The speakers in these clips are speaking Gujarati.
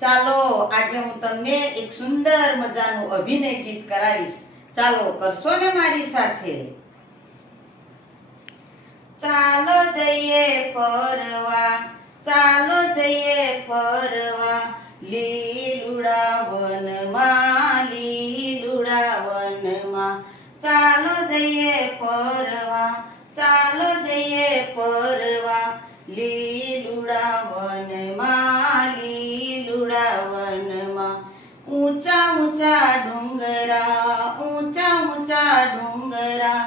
ચાલો આજે હું તમને એક સુંદર મજાનું અભિનય ગીત કરાવીશ. ચાલો કરશો ને મારી સાથે? ચાલો જઈએ ફરવા, ચાલો જઈએ ફરવા, લીલુડા વનમાં, લીલુડા વનમાં. ચાલો જઈએ ફરવા, ચાલો જઈએ ફરવા, લીલુડા વનમાં, લીલુડા વનમાં. ઊંચા ઊંચા ડુંગરા, ઊંચા ઊંચા ડુંગરા,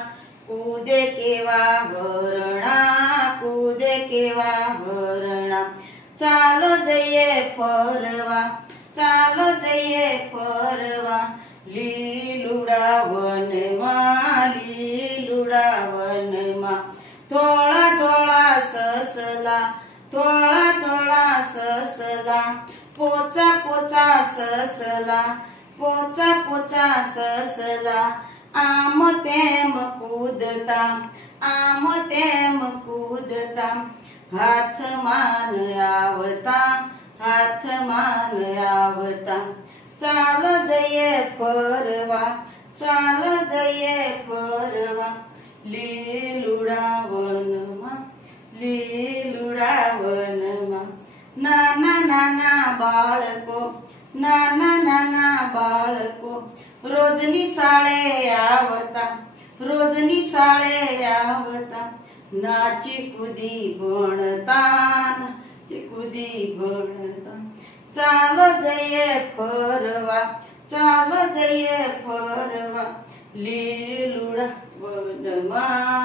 કૂદે કેવા હરણા, કૂદે કેવા હરણા. ચાલો જઈએ ફરવા, ચાલો જઈએ ફરવા, લીલુડા વનમાં, લીલુડા વનમાં. થોડા થોડા સસલા, થોડા થોડા સસલા, પોચા પોચા સસલા, પોચા પોચા સસલા. આમ તેમ કૂદતા, આમ તેમ કૂદતા, હાથમાં આવતા, હાથમાં આવતા. ચાલો જઈએ ફરવા, ચાલો જઈએ ફરવા, લીલુડા વનમાં, લીલુડા વનમાં. નાના નાના બાળકો, નાના નાના બાળકો, રોજની શાળે આવતા, રોજની શાળે આવતા. નાચી કૂદી ભણતા, નાચી કૂદી ભણતા. ચાલો જઈએ ફરવા, ચાલો જઈએ ફરવા, લીલુડા વનમાં.